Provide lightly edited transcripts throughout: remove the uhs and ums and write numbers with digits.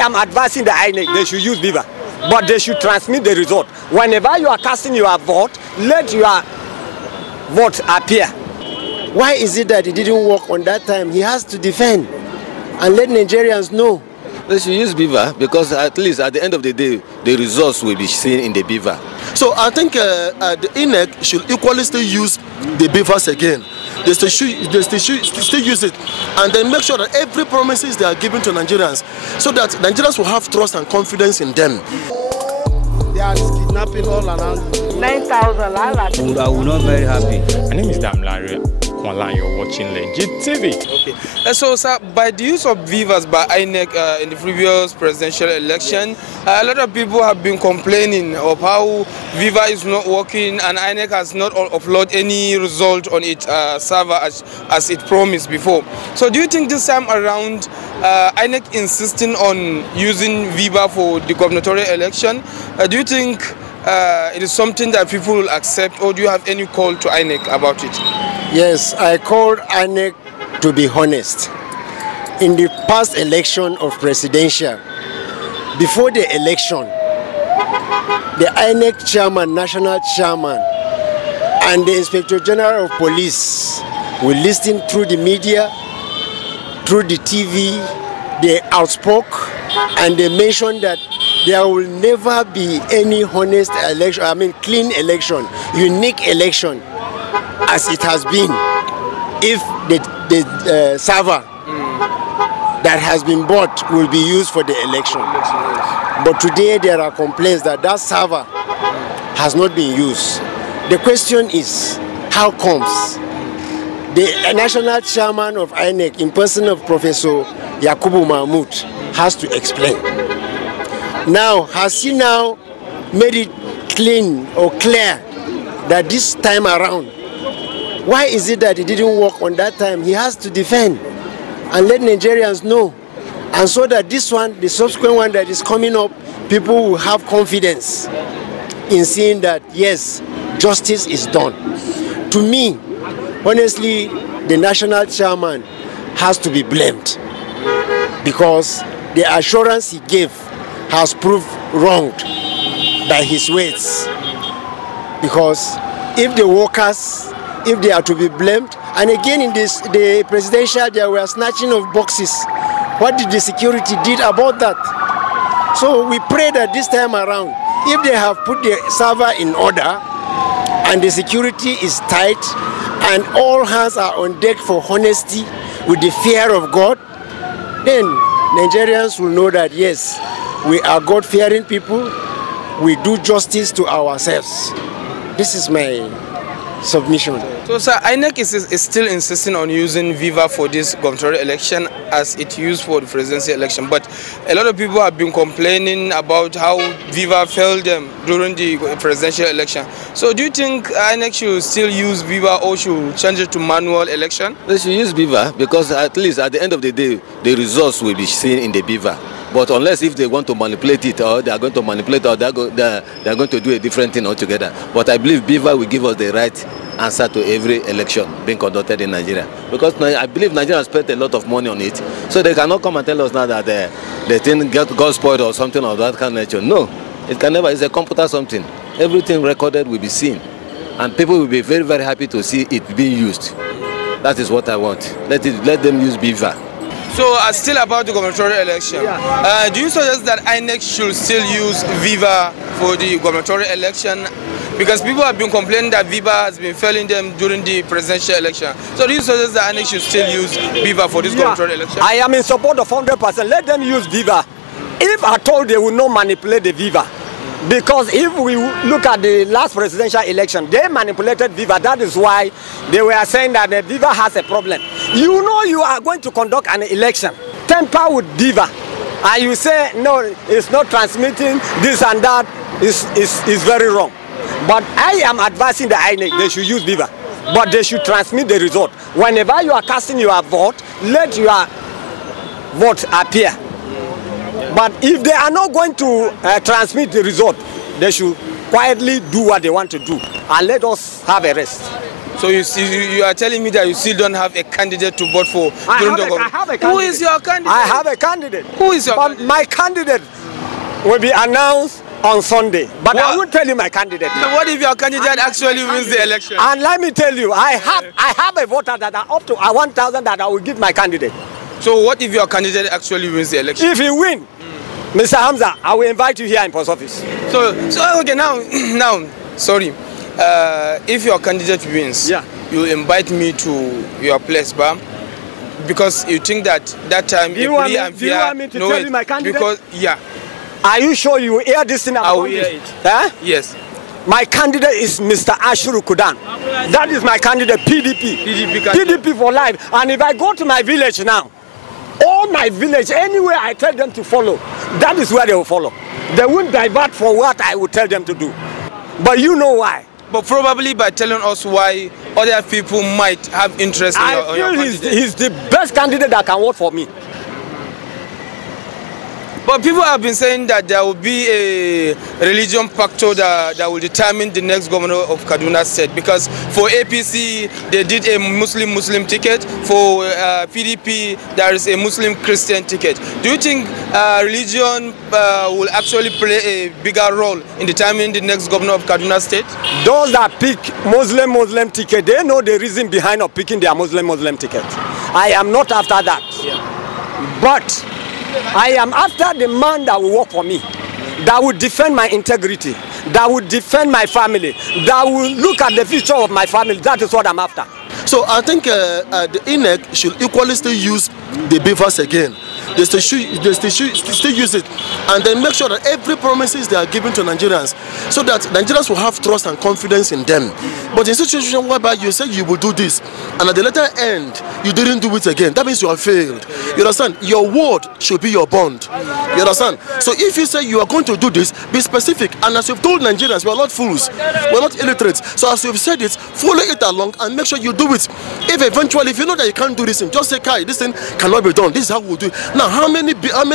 I am advising the INEC, they should use BVAS, but they should transmit the result. Whenever you are casting your vote, let your vote appear. Why is it that it didn't work on that time? He has to defend and let Nigerians know. They should use BVAS because at least at the end of the day, the results will be seen in the BVAS. So I think the INEC should equally still use the BVAS again. They still use it, and then make sure that every promises they are giving to Nigerians, so that Nigerians will have trust and confidence in them. They are kidnapping all around. 9,000 naira. I will not be very happy. My name is Damlare. Online, you're watching Legit TV. Okay. So, sir, by the use of BVAS by INEC in the previous presidential election, a lot of people have been complaining of how BVAS is not working and INEC has not uploaded any result on its server as it promised before. So, do you think this time around, INEC insisting on using BVAS for the gubernatorial election, do you think it is something that people will accept, or do you have any call to INEC about it? Yes, I called INEC to be honest. In the past election of presidential, before the election, the INEC chairman, national chairman, and the Inspector General of Police were listening through the media, through the TV. They outspoke and they mentioned that there will never be any honest election, clean election, unique election, as it has been, if the server that has been bought will be used for the election. But today there are complaints that that server has not been used. The question is, how comes? The national chairman of INEC, in person of Professor Yakubu Mahmoud, has to explain. Now, has he now made it clean or clear that this time around, why is it that it didn't work on that time? He has to defend and let Nigerians know. And so that this one, the subsequent one that is coming up, people will have confidence in seeing that, yes, justice is done. To me, honestly, the national chairman has to be blamed because the assurance he gave has proved wronged by his words. Because if the workers, if they are to be blamed, and again in the presidential, there were snatching of boxes. What did the security did about that? So we pray that this time around, if they have put the server in order and the security is tight and all hands are on deck for honesty with the fear of God, then Nigerians will know that yes, we are God-fearing people, we do justice to ourselves. This is my submission. So, sir, INEC is still insisting on using BVAS for this gubernatorial election as it used for the presidency election. But a lot of people have been complaining about how BVAS failed them during the presidential election. So, do you think INEC should still use BVAS or should change it to manual election? They should use BVAS because at least at the end of the day, the results will be seen in the BVAS. But unless if they want to manipulate it, or they are going to manipulate, or they are going to do a different thing altogether. But I believe BVAS will give us the right answer to every election being conducted in Nigeria. Because I believe Nigeria spent a lot of money on it. So they cannot come and tell us now that the thing got spoiled or something of that kind of nature. No, it can never. It's a computer something. Everything recorded will be seen. And people will be very, very happy to see it being used. That is what I want. Let them use BVAS. So, still about the gubernatorial election, do you suggest that INEC should still use BVAS for the gubernatorial election? Because people have been complaining that BVAS has been failing them during the presidential election. So, do you suggest that INEC should still use BVAS for this gubernatorial election? I am in support of 100%. Let them use BVAS. If at all they will not manipulate the BVAS. Because if we look at the last presidential election, they manipulated BVAS. That is why they were saying that the BVAS has a problem. You know you are going to conduct an election, tamper with BVAS, and you say, no, it's not transmitting this and that, is very wrong. But I am advising the INEC, they should use BVAS, but they should transmit the result. Whenever you are casting your vote, let your vote appear. But if they are not going to transmit the result, they should quietly do what they want to do and let us have a rest. So you are telling me that you still don't have a candidate to vote for during the government? I have a candidate. Who is your candidate? I have a candidate. Who is your candidate? My candidate will be announced on Sunday, but I won't tell you my candidate. So what if your candidate actually wins the election? And let me tell you, I have a voter that are up to 1,000 that I will give my candidate. So what if your candidate actually wins the election? If he win, Mr. Hamza, I will invite you here in post office. So okay, now, sorry. If your candidate wins, you invite me to your place, because you think that time do you want me to tell you my candidate? Because Are you sure you will hear this thing? I will hear it. Huh? Yes. My candidate is Mr. Ashuru Kudan. That is my candidate, PDP. PDP for life. And if I go to my village now, all my village, anywhere I tell them to follow, that is where they will follow. They won't divert for what I will tell them to do. But you know why? But probably by telling us why other people might have interest in your candidate. He's the best candidate that can work for me. But people have been saying that there will be a religion factor that will determine the next governor of Kaduna State. Because for APC, they did a Muslim ticket. For PDP, there is a Muslim-Christian ticket. Do you think religion will actually play a bigger role in determining the next governor of Kaduna State? Those that pick Muslim ticket, they know the reason behind of picking their Muslim ticket. I am not after that. But I am after the man that will work for me, that will defend my integrity, that will defend my family, that will look at the future of my family. That is what I'm after. So I think the INEC should equally still use the BVAS again. They still use it, and then make sure that every promises they are giving to Nigerians, so that Nigerians will have trust and confidence in them. But in a situation whereby you say you will do this, and at the later end you didn't do it again, that means you have failed. You understand? Your word should be your bond. You understand? So if you say you are going to do this, be specific. And as you've told Nigerians, we are not fools, we are not illiterates. So as you've said it, follow it along and make sure you do it. If eventually, if you know that you can't do this thing, just say, Kai, this thing cannot be done. This is how we'll do it. Now, how many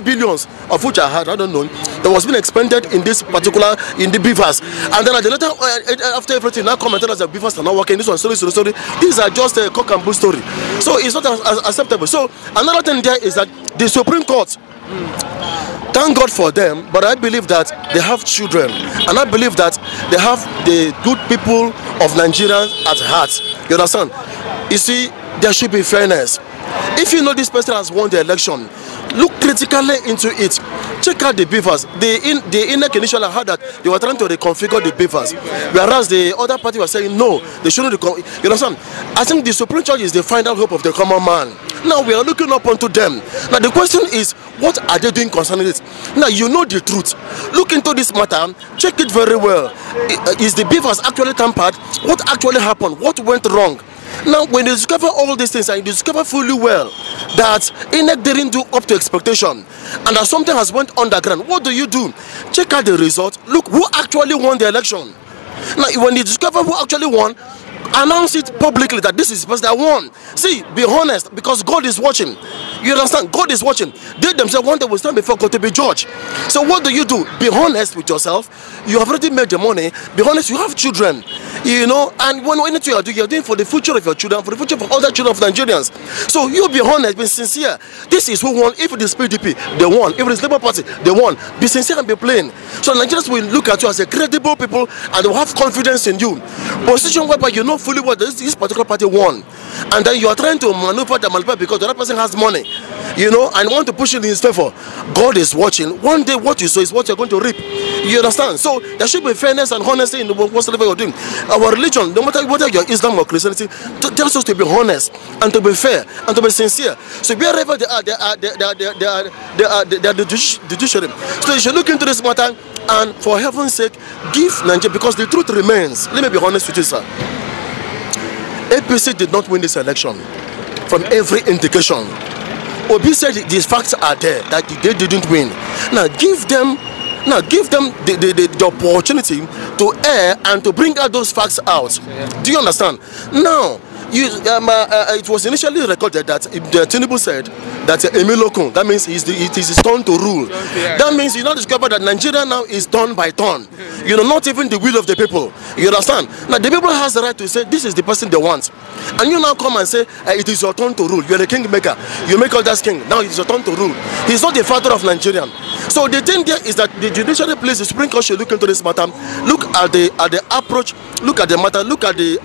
billions of which I had, I don't know, that was being expended in this particular, in the BVAS, and then at the later, after everything, now come and tell us that BVAS are not working. This one story. These are just a cock and bull story. So it's not acceptable. So another thing there is that the Supreme Court, thank God for them, but I believe that they have children, and I believe that they have the good people of Nigeria at heart. You understand? You see, there should be fairness. If you know this person has won the election, look critically into it. Check out the BVAS. The INEC initially heard that they were trying to reconfigure the BVAS, whereas the other party was saying no, they shouldn't. You understand? I think the Supreme Court is the final hope of the common man. Now we are looking up onto them. Now the question is, what are they doing concerning it? Now you know the truth. Look into this matter. Check it very well. Is the BVAS actually tampered? What actually happened? What went wrong? Now, when you discover all these things and you discover fully well that INEC didn't do up to expectation and that something has went underground, what do? Check out the result. Look who actually won the election. Now, when you discover who actually won, announce it publicly that this is the person that won. See, be honest, because God is watching. You understand? God is watching. They themselves one day will stand before God to be judged. So what do? Be honest with yourself. You have already made the money. Be honest, you have children. You know, and when anything you're doing for the future of your children, for the future of other children of Nigerians. So you be honest, be sincere. This is who won. If it is PDP, they won. If it is Labour Party, they won. Be sincere and be plain. So Nigerians will look at you as a credible people and they will have confidence in you. Position whereby you know fully what this particular party won, and then you are trying to maneuver because the other person has money, you know, and want to push it in his favor. God is watching. One day what you sow is what you're going to reap. You understand? So there should be fairness and honesty in whatever you're doing. Our religion, no matter whether you're Islam or Christianity, tells us to be honest and to be fair and to be sincere. So wherever they are the judiciary. So you should look into this matter and, for heaven's sake, give Nigeria, because the truth remains. Let me be honest with you, sir. APC did not win this election from every indication. Obi said these facts are there that they didn't win. Now give them the opportunity to air and to bring out those facts out. Do you understand? Now, it was initially recorded that Tinubu said that Emilokun, that means it is his turn to rule. That means you now discover that Nigeria now is turn by turn. You know, not even the will of the people. You understand? Now the people has the right to say this is the person they want. And you now come and say it is your turn to rule. You are the kingmaker. You make others king. Now it is your turn to rule. He's not the father of Nigerian. So the thing there is that the judiciary place, the Supreme Court should look into this matter. Look at the approach. Look at the matter. Look at the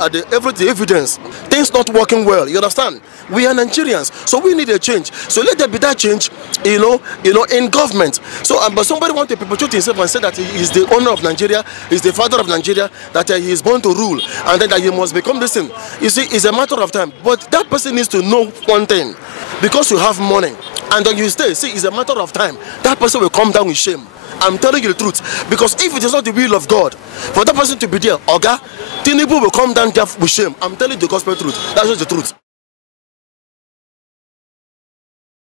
evidence. Things not working well. You understand? We are Nigerians, so we need a change. So let there be that change, you know, in government. So, but somebody want to perpetuate himself and say that he is the owner of Nigeria, he is the father of Nigeria, that he is born to rule, and then that he must become this thing. You see, it's a matter of time. But that person needs to know one thing: because you have money, and then you stay. See, it's a matter of time. That person will come down with shame. I'm telling you the truth. Because if it is not the will of God for that person to be there, Oga, Tinubu will come down there with shame. I'm telling you the gospel truth. That's just the truth.